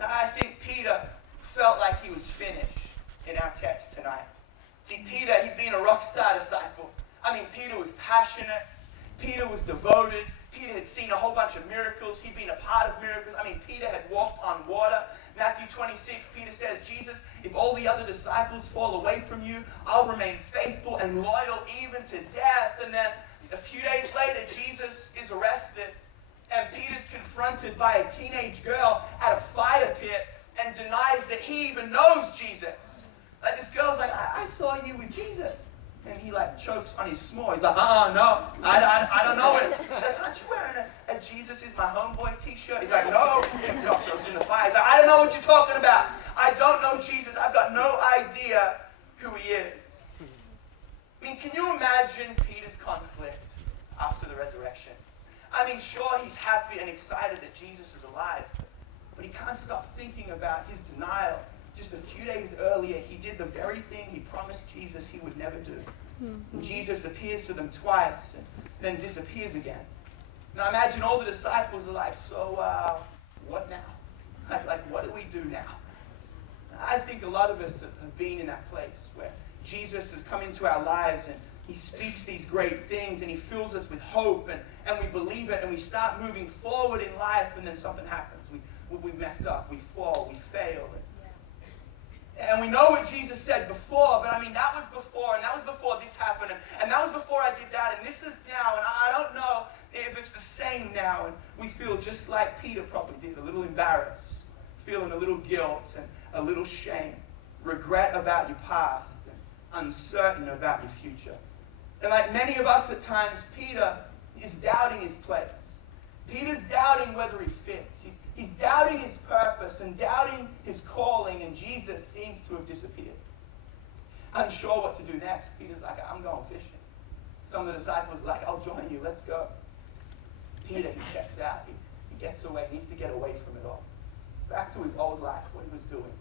I think Peter felt like he was finished in our text tonight. See, Peter, he'd been a rock star disciple. I mean, Peter was passionate. Peter was devoted. Peter had seen a whole bunch of miracles. He'd been a part of miracles. I mean, Peter had walked on water. Matthew 26, Peter says, Jesus, if all the other disciples fall away from you, I'll remain faithful and loyal even to death. And then a few days later, Jesus is arrested. And Peter's confronted by a teenage girl at a fire pit and denies that he even knows Jesus. Like, this girl's like, I saw you with Jesus. And he like chokes on his s'more. He's like, no, I don't know it. He's like, aren't you wearing a Jesus is my homeboy t-shirt? He's like, no. He takes it off, throws it in the fire. He's like, I don't know what you're talking about. I don't know Jesus. I've got no idea who he is. I mean, can you imagine Peter's conflict after the resurrection? I mean, sure, he's happy and excited that Jesus is alive, but he can't stop thinking about his denial. Just a few days earlier, he did the very thing he promised Jesus he would never do. And Jesus appears to them twice and then disappears again. Now imagine all the disciples are like, so what now? Like, what do we do now? I think a lot of us have been in that place where Jesus has come into our lives and he speaks these great things and he fills us with hope and we believe it and we start moving forward in life and then something happens. We mess up, we fall, we fail. And we know what Jesus said before, but I mean, that was before, and that was before this happened, and that was before I did that, and this is now, and I don't know if it's the same now. And we feel just like Peter probably did, a little embarrassed, feeling a little guilt and a little shame, regret about your past, and uncertain about your future. And like many of us at times, Peter is doubting his place. Peter's doubting whether he fits. He's doubting his purpose and doubting his calling, and Jesus seems to have disappeared. Unsure what to do next, Peter's like, I'm going fishing. Some of the disciples are like, I'll join you, let's go. Peter, he checks out. He gets away, he needs to get away from it all. Back to his old life, what he was doing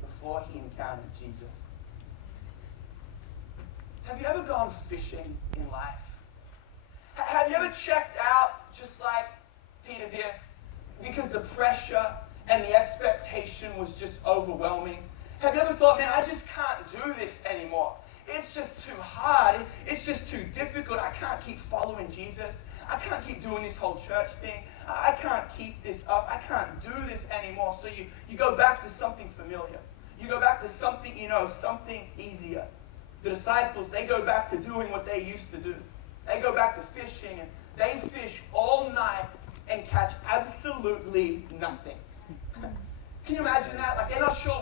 before he encountered Jesus. Have you ever gone fishing in life? Have you ever checked out just like Peter did? Because the pressure and the expectation was just overwhelming. Have you ever thought, man, I just can't do this anymore. It's just too hard. It's just too difficult. I can't keep following Jesus. I can't keep doing this whole church thing. I can't keep this up. I can't do this anymore. So you go back to something familiar. You go back to something, something easier. The disciples, they go back to doing what they used to do. They go back to fishing, and they fish all night and catch absolutely nothing. Can you imagine that? Like, they're not sure